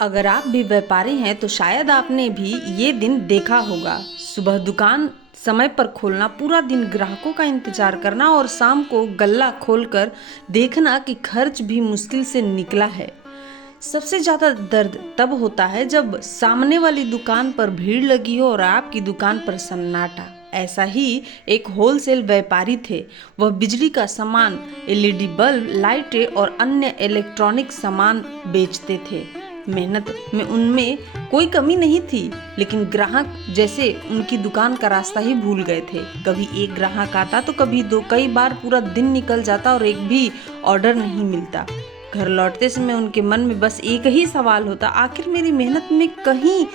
अगर आप भी व्यापारी हैं तो शायद आपने भी ये दिन देखा होगा। सुबह दुकान समय पर खोलना, पूरा दिन ग्राहकों का इंतजार करना और शाम को गल्ला खोलकर देखना कि खर्च भी मुश्किल से निकला है। सबसे ज़्यादा दर्द तब होता है जब सामने वाली दुकान पर भीड़ लगी हो और आपकी दुकान पर सन्नाटा। ऐसा ही एक होलसेल व्यापारी थे। वह बिजली का सामान, एलईडी बल्ब, लाइटें और अन्य इलेक्ट्रॉनिक सामान बेचते थे। मेहनत में उनमें कोई कमी नहीं थी, लेकिन ग्राहक जैसे उनकी दुकान का रास्ता ही भूल गए थे। कभी एक ग्राहक आता तो कभी दो, कई बार पूरा दिन निकल जाता और एक भी ऑर्डर नहीं मिलता। घर लौटते समय उनके मन में बस एक ही सवाल होता, आखिर मेरी मेहनत में कहीं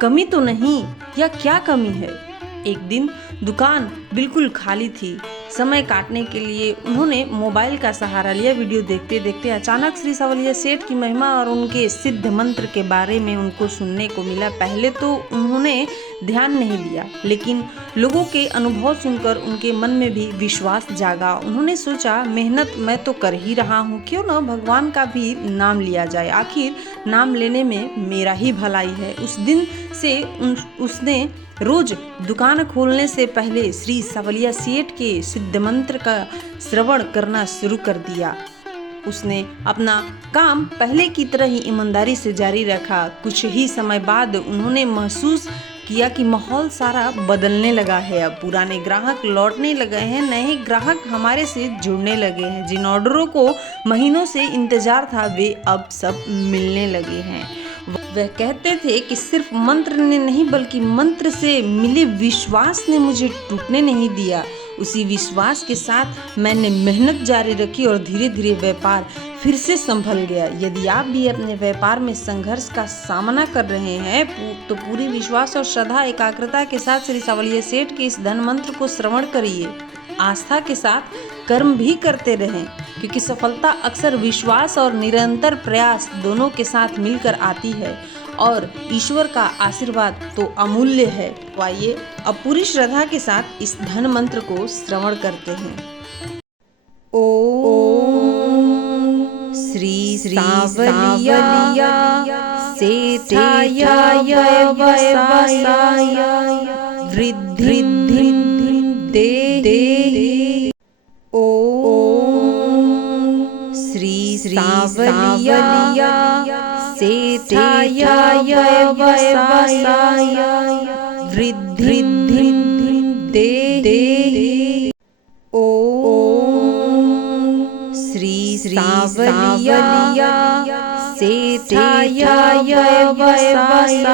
कमी तो नहीं, या क्या कमी है। एक दिन दुकान बिल्कुल खाली थी। समय काटने के लिए उन्होंने मोबाइल का सहारा लिया। वीडियो देखते देखते अचानक श्री सावलिया सेठ की महिमा और उनके सिद्ध मंत्र के बारे में उनको सुनने को मिला। पहले तो उन्होंने ध्यान नहीं दिया, लेकिन लोगों के अनुभव सुनकर उनके मन में भी विश्वास जागा। उन्होंने सोचा, मेहनत मैं तो कर ही रहा हूँ, क्यों न भगवान का भी नाम लिया जाए, आखिर नाम लेने में मेरा ही भलाई है। उस दिन से उसने रोज दुकान खोलने से पहले श्री सावलिया सेठ के सिद्ध मंत्र का श्रवण करना शुरू कर दिया। उसने अपना काम पहले की तरह ही ईमानदारी से जारी रखा। कुछ ही समय बाद उन्होंने महसूस किया कि माहौल सारा बदलने लगा है। अब पुराने ग्राहक लौटने लगे हैं, नए ग्राहक हमारे से जुड़ने लगे हैं। जिन ऑर्डरों को महीनों से इंतजार था, वे अब सब मिलने लगे हैं। वह कहते थे कि सिर्फ मंत्र ने नहीं, बल्कि मंत्र से मिले विश्वास ने मुझे टूटने नहीं दिया। उसी विश्वास के साथ मैंने मेहनत जारी रखी और धीरे धीरे व्यापार फिर से संभल गया। यदि आप भी अपने व्यापार में संघर्ष का सामना कर रहे हैं तो पूरी विश्वास और श्रद्धा एकाग्रता के साथ श्री सावलिया सेठ के इस धन मंत्र को श्रवण करिए। आस्था के साथ कर्म भी करते रहें, क्योंकि सफलता अक्सर विश्वास और निरंतर प्रयास दोनों के साथ मिलकर आती है, और ईश्वर का आशीर्वाद तो अमूल्य है। तो आइए अब पूरी श्रद्धा के साथ इस धन मंत्र को श्रवण करते हैं। ओम श्री सावलिया सेठाय व्यवसाय वृद्धि दे। ओम श्री सावलिया सेठाय व्यवसाय वृद्धि दे। ओम श्री सावलिया सेठाय व्यवसाय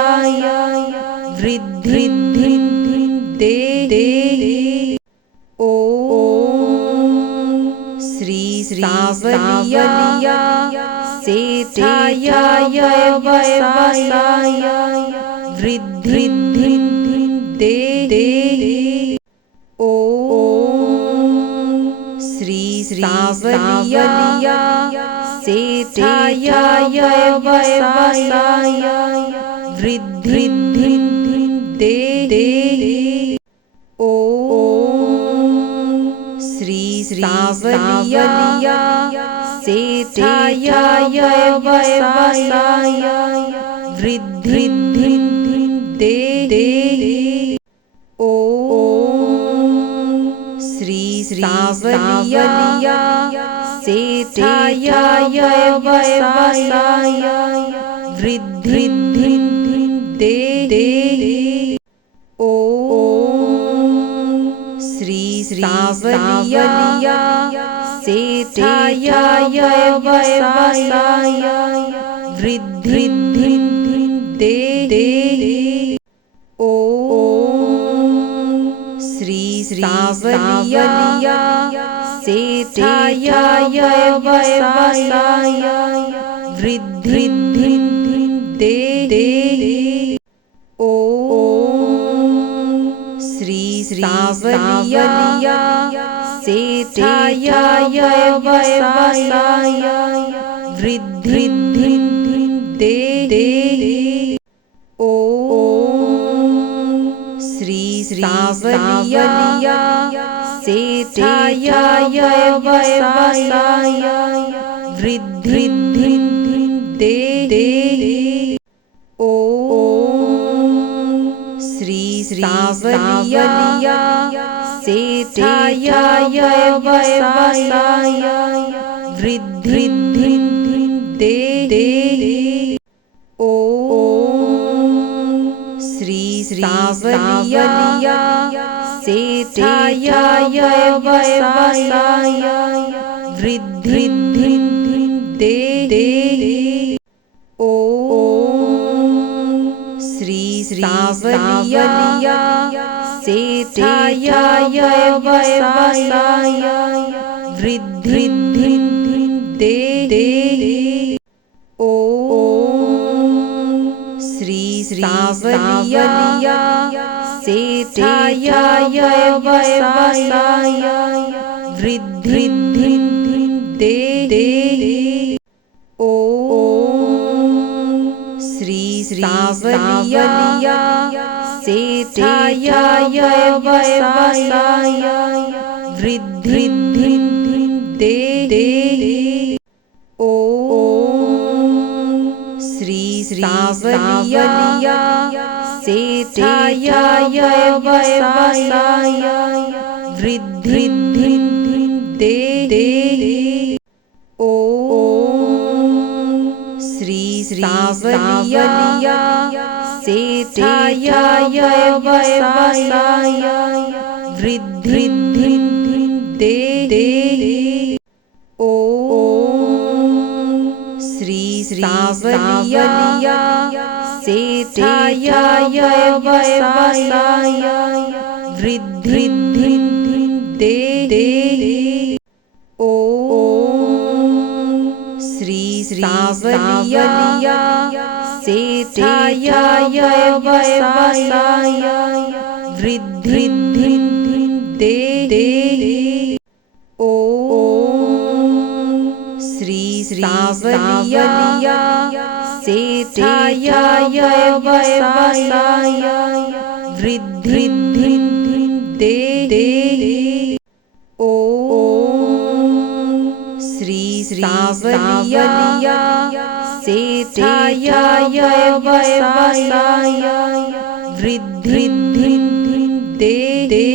वृद्धि दे। ओम श्री सावलिया सेठाय व्यवसाय वृद्धि दे। ओम श्री सावलिया सेठाय व्यवसाय वृद्धि दे। ओम श्री सावलिया सेठाय व्यवसाय वृद्धि दे। ओम श्री सावलिया सेठाय व्यवसाय वृद्धि दे। ओम श्री सावलिया सेठाय व्यवसाय वृद्धि दे। ओम श्री सावलिया सेठाय व्यवसाय वृद्धि दे। ओम श्री सावलिया सेठाय व्यवसाय वृद्धि दे। ओम श्री सावलिया सेठाय व्यवसाय वृद्धि दे। सावलिया सेठाय व्यवसाय वृद्धि दे। ओम श्री सावलिया सेठाय व्यवसाय वृद्धि दे। ओम श्री सावलिया सेठाय व्यवसाय वृद्धि दे। ओम श्री सावलिया सेठाय व्यवसाय वृद्धि दे। ओम श्री सावलिया सेठाय व्यवसाय वृद्धि दे। ओम श्री सावलिया सेठाय व्यवसाय वृद्धि दे। ओम श्री सावलिया सेठाय व्यवसाय वृद्धि दे। ओम श्री सावलिया सेठाय व्यवसाय वृद्धि दे। ओम श्री सावलिया सेठाय व्यवसाय वृद्धि दे। ओम श्री सावलिया सेठाय व्यवसाय वृद्धि दे। ओम श्री सावलिया सेठाय व्यवसाय वृद्धि दे।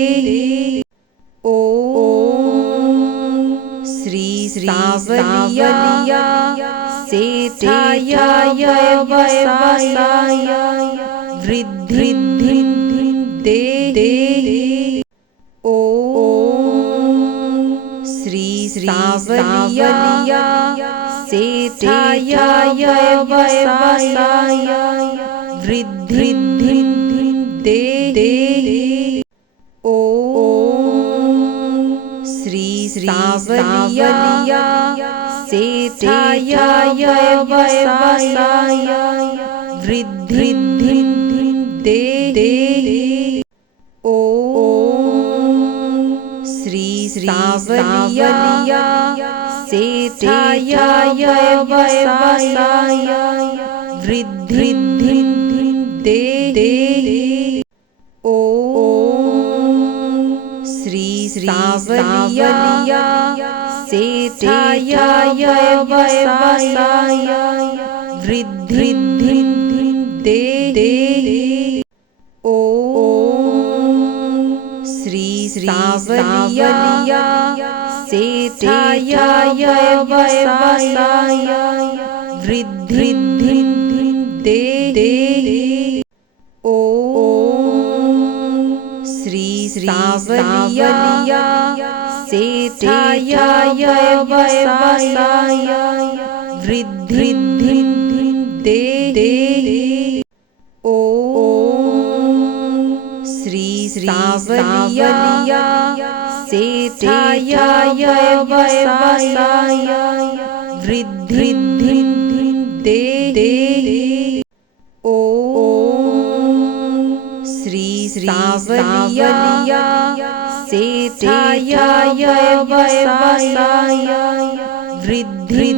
ओम श्री सावलिया सेठाय व्यवसाय वृद्धि दे। ओम श्री सावलिया सेठाय व्यवसाय वृद्धि दे। ओम श्री सावलिया सेठाय व्यवसाय वृद्धि दे। ओम श्री सावलिया सेठाय व्यवसाय वृद्धि दे। ओम श्री सावलिया सेठाय व्यवसाय वृद्धि दे। ओम श्री सावलिया सेठाय व्यवसाय वृद्धि दे। ओम श्री सावलिया सेठाय व्यवसाय वृद्धि दे। ओम श्री सावलिया सेठाय व्यवसाय वृद्धि दे। ओम श्री सावलिया सेठाय व्यवसाय वृद्धि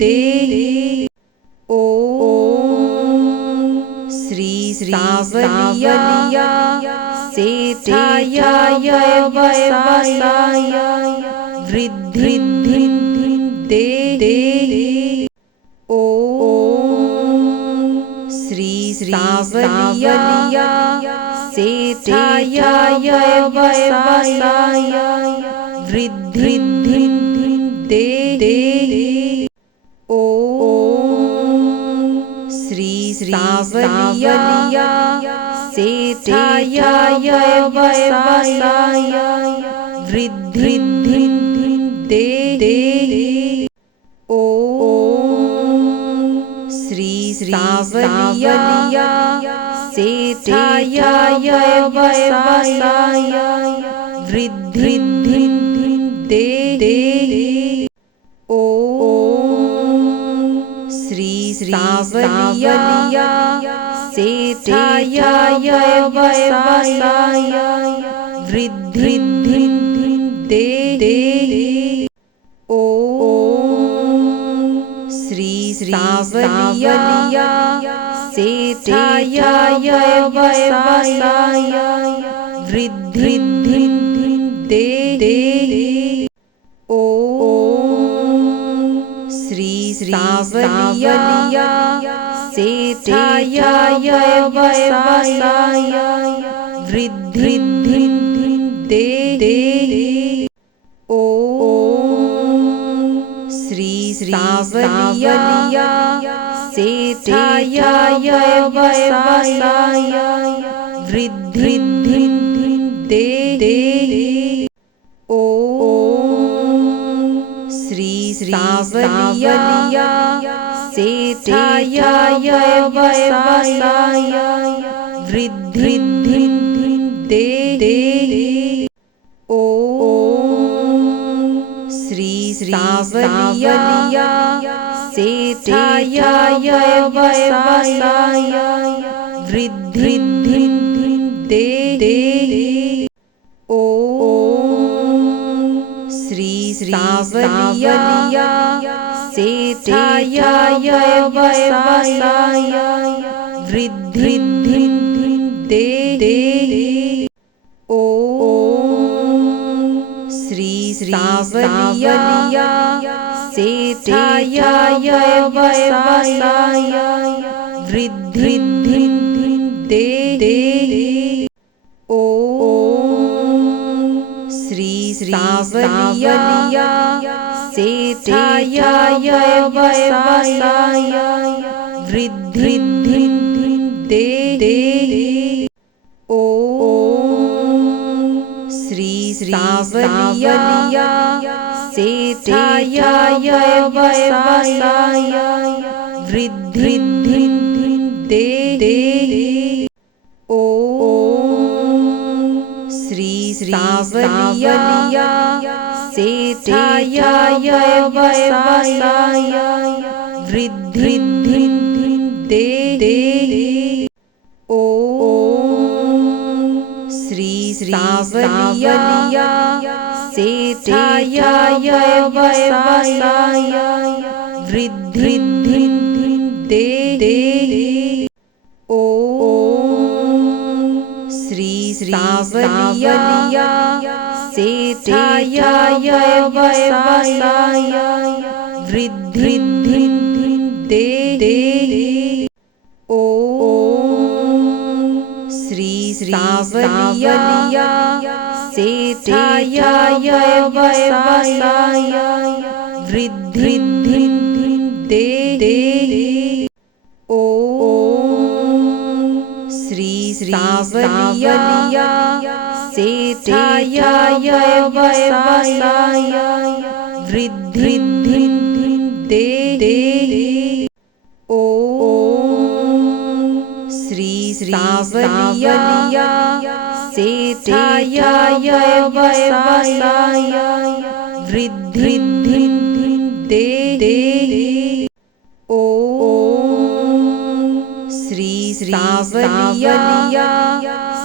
दे। ओम श्री सावलिया सेठाय व्यवसाय वृद्धि दे। ओम श्री सावलिया सेठाय व्यवसाय वृद्धि दे। ओम श्री सावलिया सेठाय व्यवसाय वृद्धि दे। ओम श्री सावलिया सेठाय व्यवसाय वृद्धि दे। ओम श्री सावलिया सेठाय व्यवसाय वृद्धि दे। ओम श्री सावलिया सेठाय व्यवसाय वृद्धि दे। ओम श्री सावलिया सेठाय व्यवसाय वृद्धि दे। ओम श्री सावलिया सेठाय व्यवसाय वृद्धि दे। ओम श्री सावलिया सेठाय व्यवसाय वृद्धि दे। ओम श्री सावलिया सेठाय व्यवसाय वृद्धि दे। ओम श्री सावलिया सेठाय व्यवसाय वृद्धि दे। ओम श्री सावलिया सेठाय व्यवसाय वृद्धि दे। ओम श्री सावलिया सेठाय व्यवसाय वृद्धि दे। ओम श्री सावलिया सेठाय व्यवसाय वृद्धि दे। ओम श्री सावलिया सेठाय व्यवसाय वृद्धि दे। ओम श्री सावलिया सेठाय व्यवसाय वृद्धि दे। ओम श्री सावलिया सेठाय व्यवसाय वृद्धि दे। ओम श्री सावलिया सेठाय व्यवसाय वृद्धि दे। ओम श्री सावलिया सेठाय व्यवसाय वृद्धि दे। ओम श्री सावलिया सेठाय व्यवसाय वृद्धि दे। ओम श्री सावलिया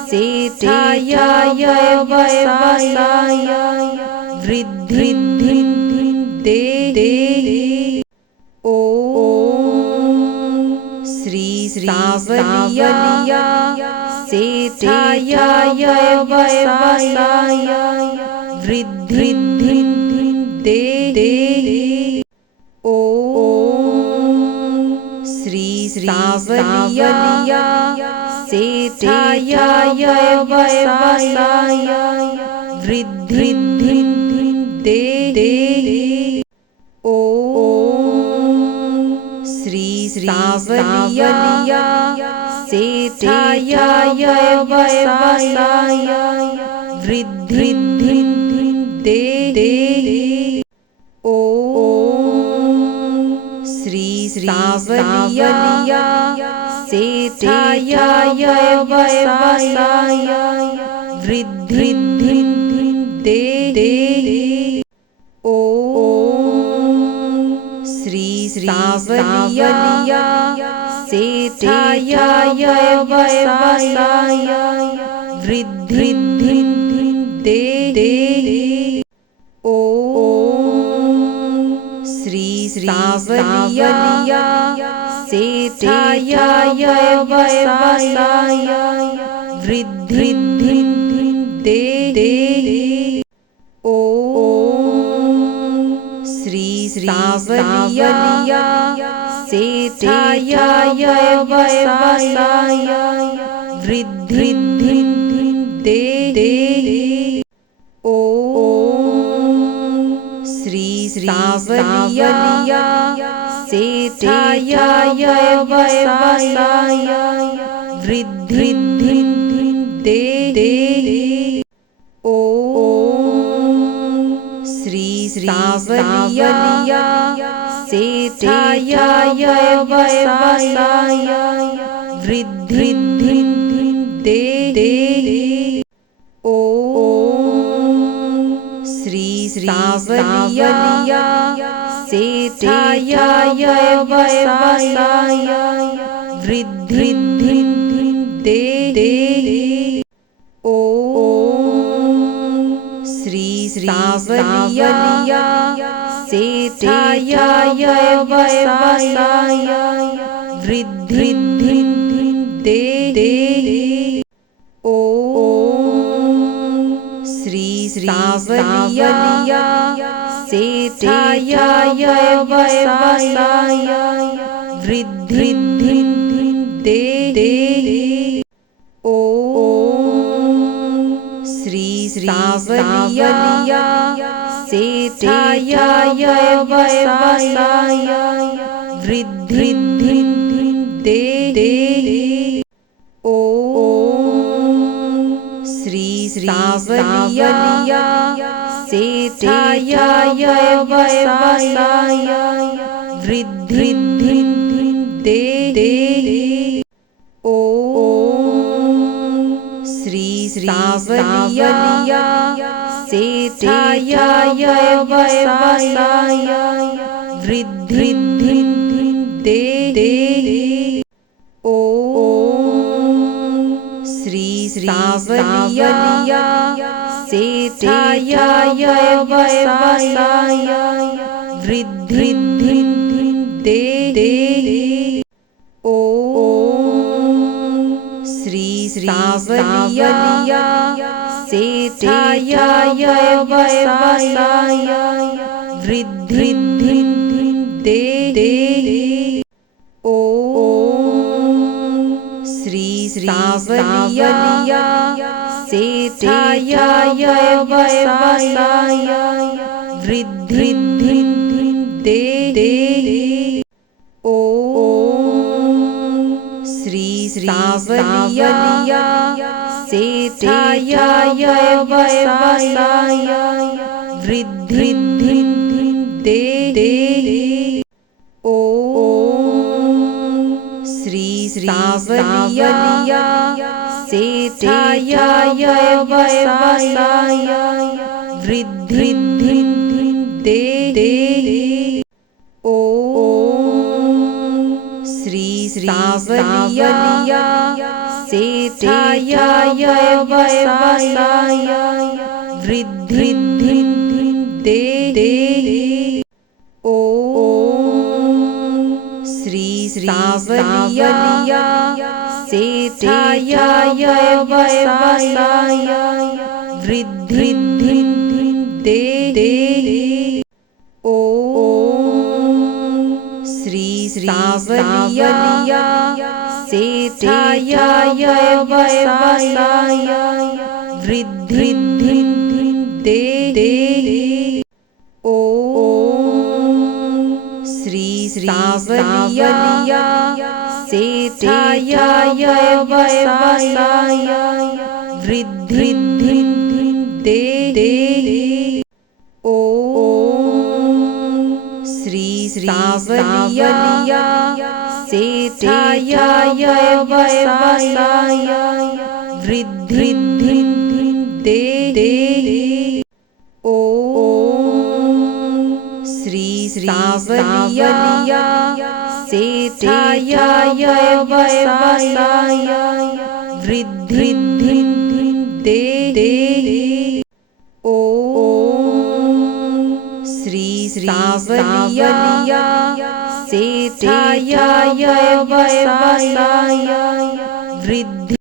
सेठाय व्यवसाय वृद्धि दे। ओम श्री सावलिया सेठाय व्यवसाय वृद्धि दे। ओम श्री सावलिया सेठाय व्यवसाय वृद्धि दे। ओम श्री सावलिया सेठाय व्यवसाय वृद्धि दे। ओम श्री सावलिया सेठाय व्यवसाय वृद्धि दे। ओम श्री सावलिया सेठाय व्यवसाय वृद्धि दे। ओम श्री सावलिया सेठाय व्यवसाय वृद्धि दे। ओम श्री सावलिया सेठाय व्यवसाय वृद्धि दे। ओम श्री सावलिया सेठाय व्यवसाय वृद्धि दे। ओम श्री सावलिया सेठाय व्यवसाय वृद्धि दे। ओम श्री सावलिया सेठाय व्यवसाय वृद्धि दे। ओम श्री सावलिया सेठाय व्यवसाय वृद्धि दे। ओम श्री सावलिया सेठाय व्यवसाय वृद्धि दे। ओम श्री सावलिया सेठाय व्यवसाय वृद्धि दे। ओम श्री सावलिया सेठाय व्यवसाय वृद्धि दे। ओम श्री सावलिया सेठाय व्यवसाय वृद्धि दे। ओम श्री सावलिया सेठाय व्यवसाय वृद्धि दे। ओम श्री सावलिया सेठाय व्यवसाय वृद्धि दे। ओम श्री सावलिया सेठाय व्यवसाय वृद्धि दे। ओम श्री सावलिया सेठाय व्यवसाय वृद्धि दे। ओम श्री सावलिया सेठाय व्यवसाय वृद्धि दे। ओम श्री सावलिया सेठाय व्यवसाय वृद्धि दे। ओम श्री सावलिया सेठाय व्यवसाय वृद्धि दे। ओम श्री सावलिया सेठाय व्यवसाय वृद्धि दे। ओम श्री सांवलिया सेठाय व्यवसाय वृद्धि दे। ओम श्री सांवलिया सेठाय व्यवसाय वृद्धि दे। ओम श्री सांवलिया सेठाय व्यवसाय वृद्धि दे। ओम श्री सांवलिया सेठाय व्यवसाय वृद्धि